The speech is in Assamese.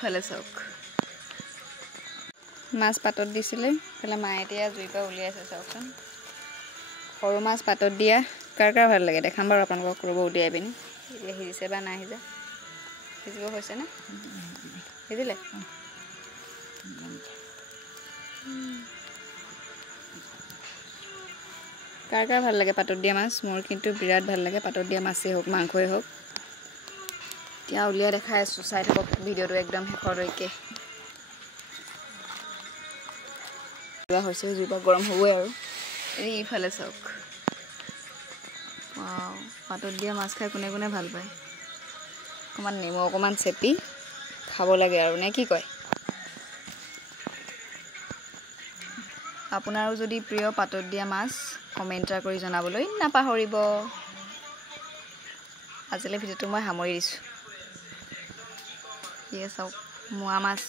ইফালে চাওক মাছ পাতত দিছিলে পেলা মায়ে এতিয়া জুইৰ পৰা উলিয়াইছে চাওকচোন সৰু মাছ পাতত দিয়া কাৰ কাৰ ভাল লাগে দেখাম বাৰু আপোনালোকক ৰ'ব উলিয়াই পিনি এতিয়া সিজিছে বা নাই সিজা সিজিব হৈছে নে সিজিলে কাৰ কাৰ ভাল লাগে পাতত দিয়া মাছ মোৰ কিন্তু বিৰাট ভাল লাগে পাতত দিয়া মাছেই হওক মাংসই হওক এতিয়া উলিয়াই দেখাই আছোঁ চাই থাকক ভিডিঅ'টো একদম শেষলৈকে হৈছে জুইৰ পৰা গৰম হ'বই আৰু এইফালে চাওক পাতত দিয়া মাছ খাই কোনে কোনে ভাল পায় অকণমান নেমু অকণমান চেপি খাব লাগে আৰু নে কি কয় আপোনাৰো যদি প্ৰিয় পাতত দিয়া মাছ কমেণ্ট কৰি জনাবলৈ নাপাহৰিব আজিলৈ ভিডিঅ'টো মই সামৰি দিছোঁ ঠিক আছে চাওক মোৱা মাছ